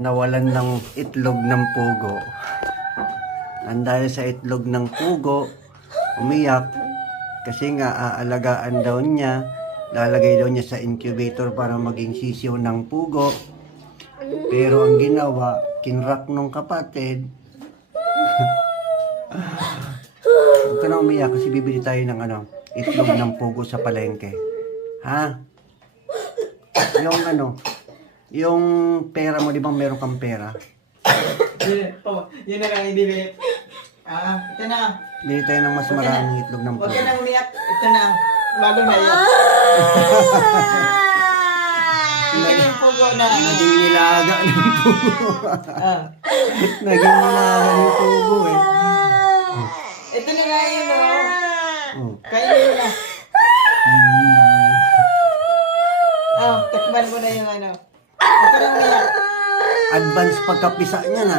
nawalan ng itlog ng pugo. Ang dahil sa itlog ng pugo, umiyak kasi nga aalagaan daw niya, lalagay daw niya sa incubator para maging sisiw ng pugo. Pero ang ginawa, kinrak nung kapatid. Huwag ka na umiyak kasi bibili tayo ng itlog ng pugo sa palengke. Ha? Yung pera mo, di ba meron kang pera? Yun na lang ibibili. Ito na. Bili tayo ng mas maraming itlog ng Huwag pugo. ka na umiyak. Ito na. Bago na iyak. Ito na yung pugo na. Naging nilaga ng pugo. Naging nilaga ng pugo eh. Ito na nga yun, Oh. Kainin mo na. Takban mo na yung Huwag ka na umiyak. Advance pagkapisa niya na.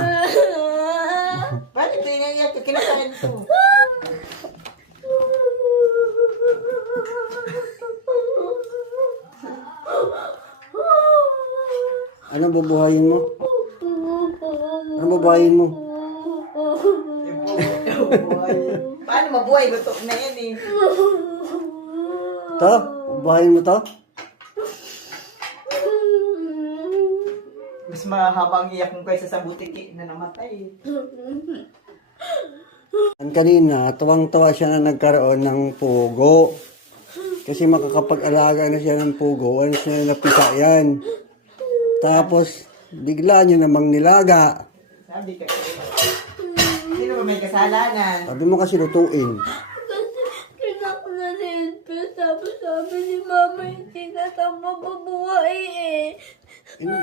Bakit ito inaiyak? Kinakain ko. Anong bubuhayin mo? Anong bubuhayin mo? Paano mabuhay? Gusto na yan eh. To? Bubuhayin mo to? Mas mahaba ang iyak mo kaysa sa butiki na namatay. Kanina, tuwang-tuwa siya na nagkaroon ng pugo. Kasi makakapag-alaga na siya ng pugo once na napisa yan. Tapos, bigla niya namang nilaga. Sabi ka. Sino ba may kasalanan? Sabi mo kasi lutuin. Kinak na rin, pero tapos sabi ni Mama, hindi na tayo mabubuhay eh. Hindi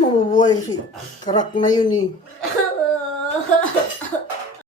mabubuhay kasi karak na yun eh.